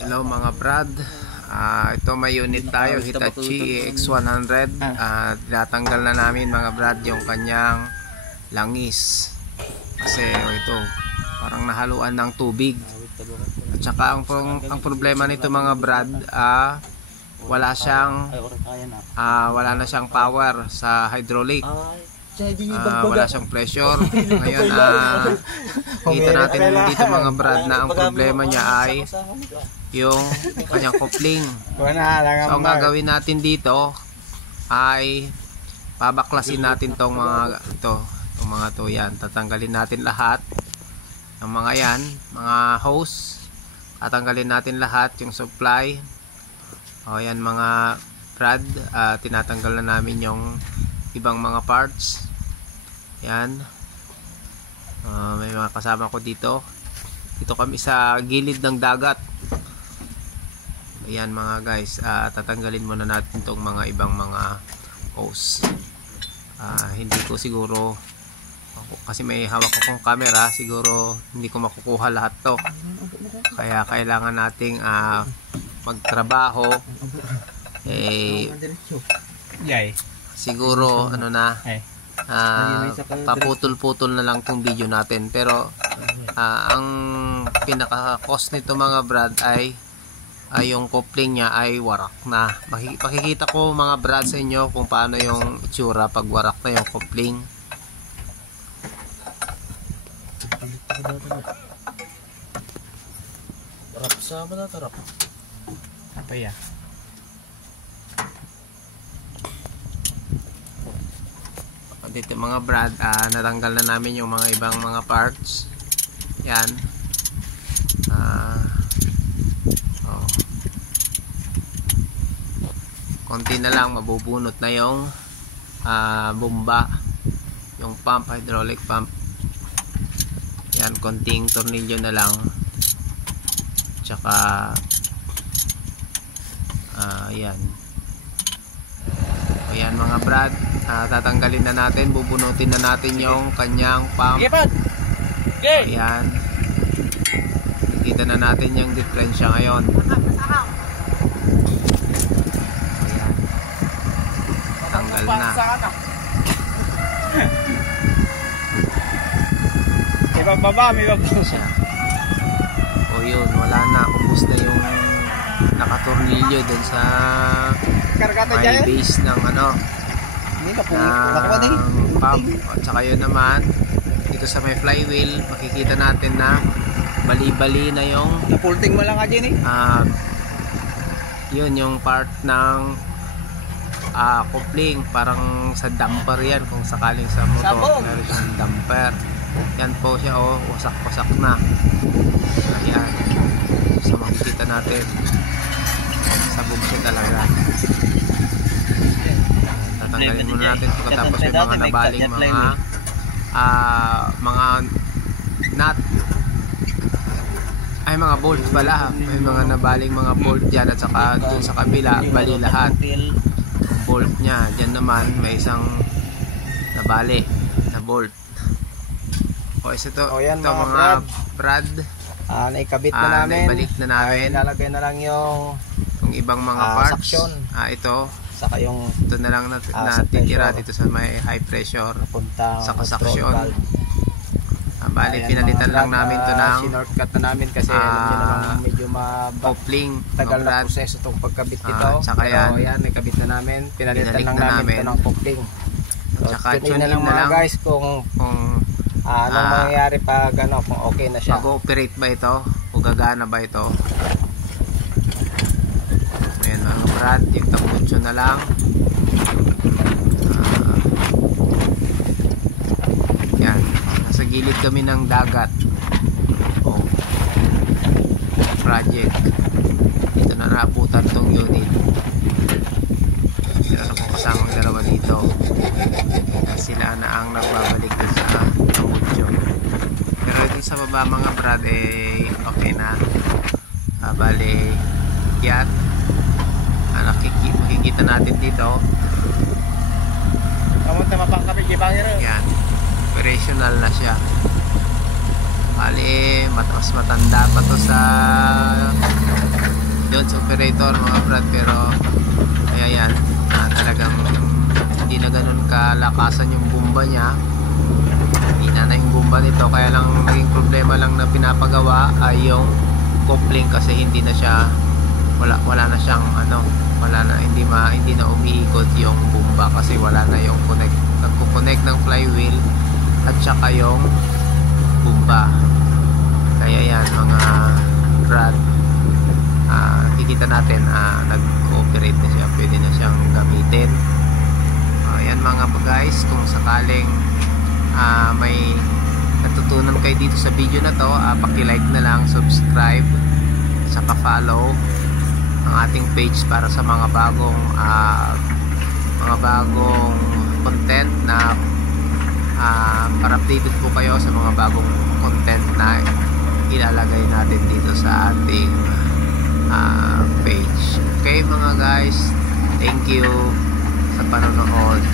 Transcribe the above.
Hello mga brad, ito may unit tayo, Hitachi X100. Tinatanggal na namin mga brad yung kanyang langis kasi ito parang nahaluan ng tubig. At saka ang problema nito mga brad, wala na siyang power sa hydraulic. Wala siyang pressure. Ngayon kita natin dito mga brad na ang problema niya ay yung kanyang coupling. So ang gagawin natin dito ay pabaklasin natin tong mga to yan. Tatanggalin natin lahat ng mga yan, mga hose. Tatanggalin natin lahat yung supply. O yan mga brad, tinatanggal na namin yung ibang mga parts. Yan. May mga kasama ko dito. Dito kami sa gilid ng dagat. Ayan mga guys, tatanggalin muna natin tong mga ibang mga hose. Hindi ko siguro, kasi may hawak akong camera, siguro hindi ko makukuha lahat to. Kaya kailangan nating magtrabaho. Siguro paputol-putol na lang tong video natin. Pero ang pinaka-cost nito mga brad ay yung coupling niya ay warak na. Pakikita ko mga brad sa inyo kung paano yung itsura pag warak na yung coupling. Tarap sa mana tarap. Apa ya? Dito mga brad, natanggal na namin yung mga ibang mga parts. Yan. Konti na lang, mabubunot na yung bomba, yung pump, hydraulic pump. Yan, konting tornilyo na lang. Tsaka yan. Ayan mga brad, tatanggalin na natin, bubunutin na natin yung kanyang pump. Ayan. Kita na natin yung diferensya ngayon. Ayan. Tanggal na. May bababa siya. O yun, wala na. Ubus na yung nakatornilyo dun sa may base ng pump. At saka yun naman, dito sa may flywheel, makikita natin na bali-bali na yung napulting mo lang dyan yun yung part ng coupling, parang sa damper yan kung sakaling sa motor meron siyang damper. Yan po siya, wasak-wasak na. Ayan, so makikita natin sabog siya talaga. Tatanggalin muna natin pagkatapos may mga nabaling mga nut, ay mga bolt pala, may mga nabaling mga bolt dyan, at saka dun sa kabila bali lahat bolt nya. Dyan naman may isang nabali na bolt. Ito mga brad, naikabit na namin, naibalik na namin. Lalagay na lang yung ibang mga parts. Suction. Ito saka yung ito na lang natitira dito sa may high pressure sa suction. Bali pinalitan lang namin ito ng shortcut na namin kasi alam niyo naman medyo coupling, tagal na proseso itong pagkabit nito. Saka yan, naikabit na namin, pinalitan lang namin ito ng coupling. Saka tune na lang mga guys kung anong mangyayari pag kung okay na siya. Mag-ooperate ba ito? O gagana ba ito? Ayan mga brad, yung tambutso na lang. Yan, nasa gilid kami ng dagat. Project. Dito na naabutan tong unit. Meron akong kasamang dalawa dito. Sila na ang nagbabalik sa tambutso. Pero ito sa baba mga brad okay na. Bali yan, makikita natin dito. Yan, operational na siya. Bali mas matanda pa to sa operator mga brad, pero ayan, talagang hindi na ganun kalakasan yung bomba niya. Hindi na yung bomba nito, kaya lang naging problema lang na pinapagawa ay yung coupling, kasi hindi na siya wala na siyang hindi na umiikot yung bomba kasi wala na yung nagko-connect ng flywheel at saka yung bomba. Kaya yan mga brad, kikita natin nag-ooperate na siya, pwede na siyang gamitin. Ayan mga guys, kung sakaling may natutunan kayo dito sa video na to, paki-like na lang, subscribe, saka follow ang ating page para sa mga bagong content na para updated po kayo sa mga bagong content na ilalagay natin dito sa ating page. Okay mga guys, thank you sa panonood.